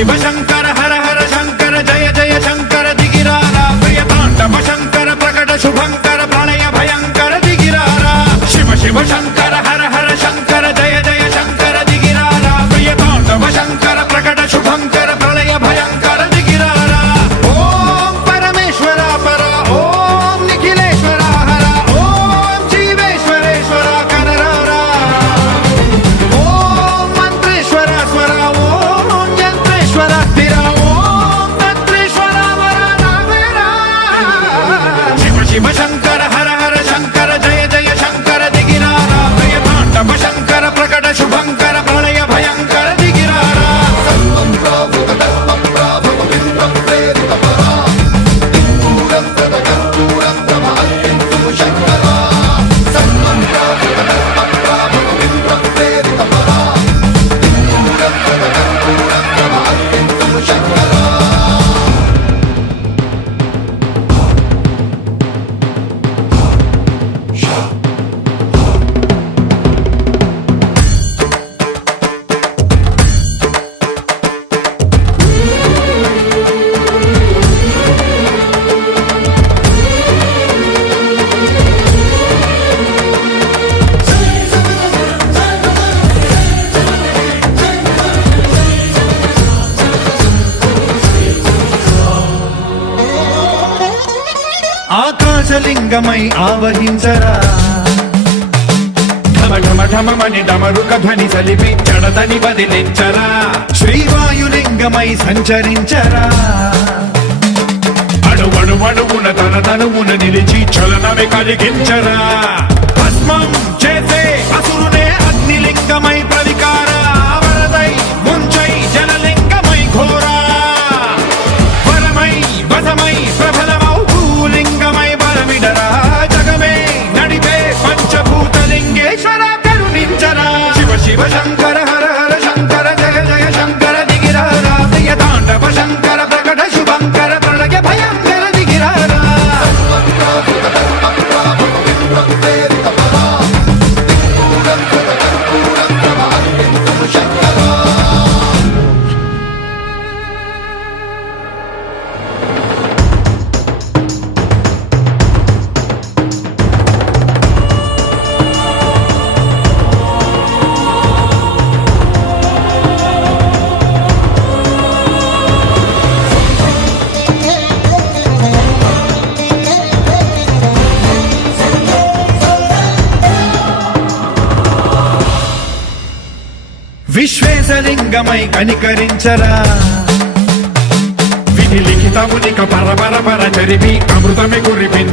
శివ శంకర హర హర శంకర జయ జయ శంకర దిగిరారా ప్రియ తాండవ శంకర ప్రకట శుభంకర ప్రళయ భయంకర దిగిరారా శివ శివ శంకర హర హర శంకర జయ జయ శంకర దిగిరారా ప్రియ తాండవ శంకర ప్రకట శుభంకర ప్రళయ భయంకర దిగిరారా ఓం పరమేశ్వర పర ఓం నిఖిలేశ్వర హర ఓం జీవేశ్వరేశ్వర కనరారా ఓం మంత్రేశ్వర స్వర ఓం యంత్రేశ్వర స్థిర ఓం తంత్రేశ్వర వర నావేరా శివ శివ శంకర హర హర శంకర జయ జయ శంకర దిగిరారా ప్రియ తాండవ శంకర ప్రకట శుభంకర ప్రళయ భయంకర దిగిరారా ఆకాశలింగమై ఆవహించరా ఢమ ఢమ ఢమమని డమరుక ధ్వని సలిపి జడతని బదిలించరా శ్రీవాయులింగమై సంచరించరా అణువణువున తన తనువున నిలిచి చలనమే కలిగించరా భస్మం చేసే అసురునే అగ్నిలింగమై ప్రవికార వరదై ముంచై జలలింగమై ఘోరా వరమై వసమై ప్రబలమౌ భూలింగమై బలమిడరా జగమే నడిపే పంచభూతలింగేశ్వర కరుణించరా శివ శివ శంకర హర హర శంకర జయ జయ శంకర దిగిరారా ప్రియ తాండవ శంకర ప్రకట శుభంకర ప్రళయ భయంకర దిగిరారా విశ్వేశలింగమై కనికరించరా విధి లిఖితమునిక పరపర పర చరిపి అమృతమి కురిపించరా